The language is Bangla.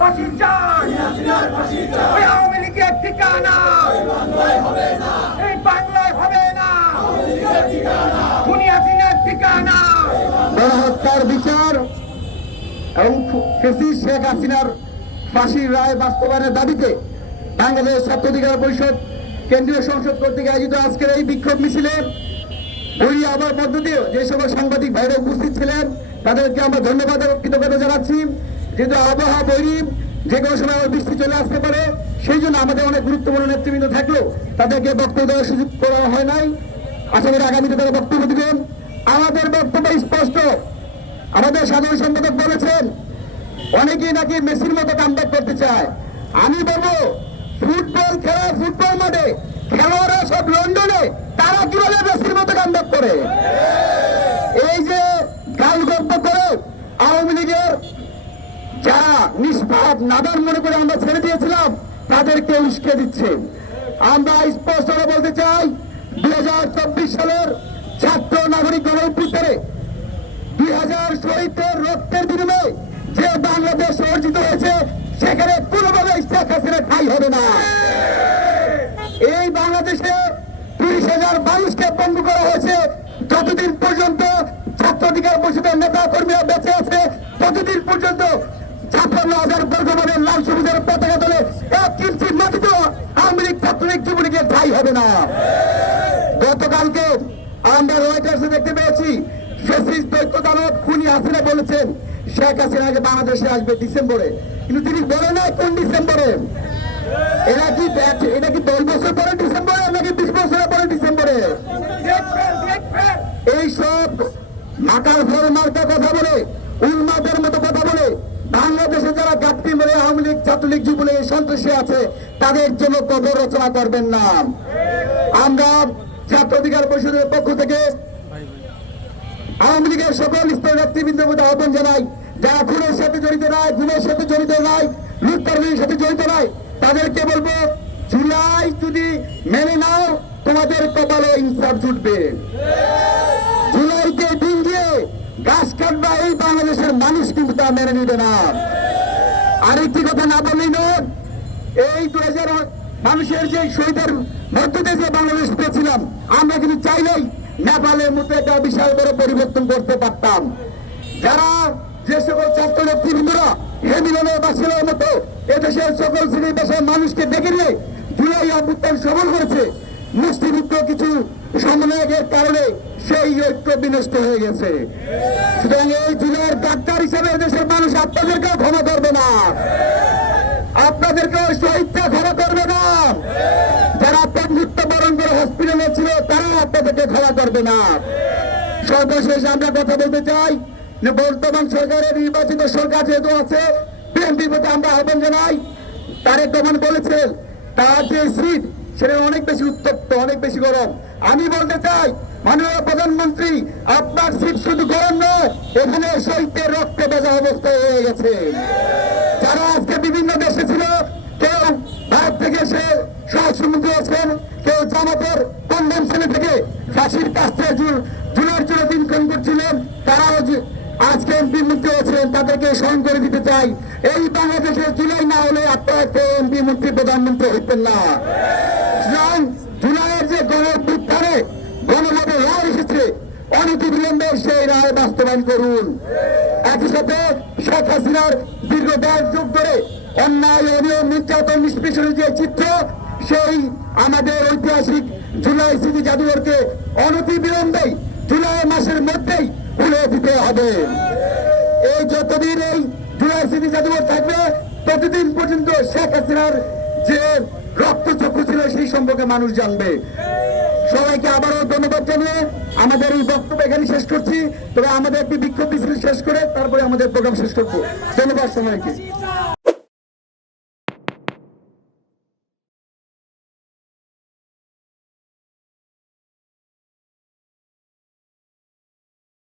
ফাঁসি চাই, ওই আওয়ামী লীগের ঠিকানা এই বাংলায় হবে না, খুনি হাসিনার ঠিকানা। গণহত্যার বিচার এবং ফ্যাসিস্ট শেখ হাসিনার ফাঁসির রায় বাস্তবায়নের দাবিতে বাংলাদেশ ছাত্র অধিকার পরিষদ কেন্দ্রীয় সংসদ কর্তৃক আয়োজিত আজকের এই বিক্ষোভ মিছিলে বই আবার মধ্য দিয়ে যে সকল সাংবাদিক ভাইরা উপস্থিত ছিলেন তাদেরকে আমরা ধন্যবাদ এবং কৃতজ্ঞতা জানাচ্ছি। যেহেতু আবহাওয়া বৈরী, যে কোনো সময় আবার বৃষ্টি চলে আসতে পারে, সেই জন্য আমাদের অনেক গুরুত্বপূর্ণ নেতৃবৃন্দ থাকলেও তাদেরকে বক্তব্য দেওয়ার সুযোগ করা হয় নাই। আশা করি আগামীতে তারা বক্তব্য দিবেন। আমাদের বক্তব্য স্পষ্ট। আমাদের সাধারণ সম্পাদক বলেছেন অনেকেই নাকি মেসির মতো কামব্যাক করতে চায়। আমি বলবো ফুটবল খেলা ফুটবল মাঠে, খেলোয়াড়রা সব লন্ডনে, তারা কিভাবে মেসির মতো কামব্যাক করে? এই যে গাল গল্প করে আওয়ামী লীগের যারা নিষ্পাপ নাদান মনে করে আমরা ছেড়ে দিয়েছিলাম তাদেরকে উস্কে দিচ্ছে। আমরা স্পষ্ট বলতে চাই 2024 সালের ছাত্র নাগরিক গণঅভ্যুত্থানে 2000 শহীদের রক্তের বিনিময়ে যে বাংলাদেশ অর্জিত হয়েছে সেখানে কোনোভাবে শেখ হাসিনা ঠাঁই হবে না। এই বাংলাদেশে 30,000 মানুষকে পঙ্গু করা হয়েছে। যতদিন পর্যন্ত ছাত্র অধিকার পরিষদের নেতা কর্মীরা বেঁচে আছে ততদিন পর্যন্ত 56,000 বর্গমানের লাল সবুজের পতাকা তোলে 1 ইঞ্চি মাটিতে আওয়ামী লীগ ছাত্রলীগ যুবলীগের ঠাঁই হবে না। গতকালকে আমরা রয়টার্সে দেখতে পেয়েছি ফ্যাসিস্ট দৈত্য দানব খুনি হাসিনা বলেছেন শেখ হাসিনা আগে বাংলাদেশে আসবে ডিসেম্বরে, কিন্তু তিনি বলে নাই কোন ডিসেম্বরে। এটা কি 10 বছর পরে ডিসেম্বরে নাকি 20 বছর পরে ডিসেম্বরে? এইসব মাকাল ফের মার্কা কথা বলে উন্মাদের মতো কথা বলে বাংলাদেশে যারা গাপটি মেরে আওয়ামী লীগ ছাত্রলীগ যুবলীগ সন্ত্রাসী আছে তাদের জন্য কবর রচনা করবেন না। আমরা ছাত্র অধিকার পরিষদের পক্ষ থেকে আওয়ামী লীগের সকল স্তরের নেতৃবৃন্দের মধ্যে আহ্বান জানাই, যারা খুনের সাথে জড়িত নয়, গুমের সাথে জড়িত নয়, লুটতরাজের সাথে জড়িত নয়, তাদেরকে বলবো জুলাই যদি মেনে নাও তোমাদের কপালে ইনসাফ জুটবে। জুলাইকে দিন দিয়ে গাছ কাটবা এই বাংলাদেশের মানুষ কিন্তু তা মেনে নিবে না। আরেকটি কথা না বললেই নয়, এই 2000 মানুষের যে শহীদের মধ্যে যে বাংলাদেশ পেয়েছিলাম আমরা কিন্তু চাইলেই নেপালের মতো একটা বিশাল বড় পরিবর্তন করতে পারতাম। যারা যে সকল ছাত্র নেতৃবৃন্দরা হেমিলনে বাসের মতো এদেশের সকল শ্রেণী পেশার মানুষকে ডেকে নিয়ে জুলাই অভ্যুত্থান সফল করেছে, মুষ্টিযুক্ত কিছু সমন্বয়ের কারণে সেই ঐক্য বিনষ্ট হয়ে গেছে। সুতরাং এই জুলাইয়ের ডাক্তার হিসাবে এদেশের মানুষ আপনাদেরকেও ক্ষমা করবে না, আপনাদেরকেও শহীদটা ক্ষমা করবে না। যারা মৃত্যু বরণ করে হসপিটালে ছিল তারা আপনাদেরকে ক্ষমা করবে না। সর্বশেষ আমরা কথা বলতে চাই যে বর্তমান সরকারের নির্বাচিত সরকার যেহেতু আছে, বিএনপির প্রতি আমরা আহ্বান জানাই। তারেক রহমান বলেছেন তার যে সিট সেটা অনেক বেশি উত্তপ্ত, অনেক বেশি গরম। আমি বলতে চাই মাননীয় প্রধানমন্ত্রী, আপনার সিট শুধু গরম নয়, এখানে শহীদদের রক্তে ভেজা অবস্থায় হয়ে গেছে। যারা আজকে বিভিন্ন দেশে ছিল, কেউ ভারত থেকে এসে স্বরাষ্ট্রমন্ত্রী আছেন, কেউ জামাতের কনভেনশনে থেকে ফাঁসির কাছে জুলাইয়ের জন্য দিনক্ষণ করছিলেন, তারাও আজকে এমপি মন্ত্রী আছেন, তাদেরকে স্মরণ করে দিতে চাই এই বাংলাদেশের জুলাই না হলে আপনারা এমপি মন্ত্রী প্রধানমন্ত্রী হইতেন না। জুলাইয়ের যে গণঅভ্যুত্থানে গণভোটে রায় এসেছে, অনতিবিলম্বে সেই রায় বাস্তবায়ন করুন। একই সাথে শেখ হাসিনার দীর্ঘ 1.5 যুগ ধরে অন্যায় অনিয়ম নির্যাতন নিষ্পেষণের যে চিত্র, সেই আমাদের ঐতিহাসিক জুলাই স্মৃতি জাদুঘরকে অনতিবিলম্বে জুলাই মাসের মধ্যেই খুলে দিতে হবে। এই যতদিন এই জুলাই স্মৃতি জাদুঘর থাকবে ততদিন পর্যন্ত শেখ হাসিনার যে রক্তচক্ষু ছিল সেই সম্পর্কে মানুষ জানবে। সবাইকে আবারও ধন্যবাদ জানিয়ে আমাদের এই বক্তব্য এখানে শেষ করছি। তবে আমাদের একটি বিক্ষোভ মিছিল শেষ করে তারপরে আমাদের প্রোগ্রাম শেষ করবো। ধন্যবাদ সবাইকে।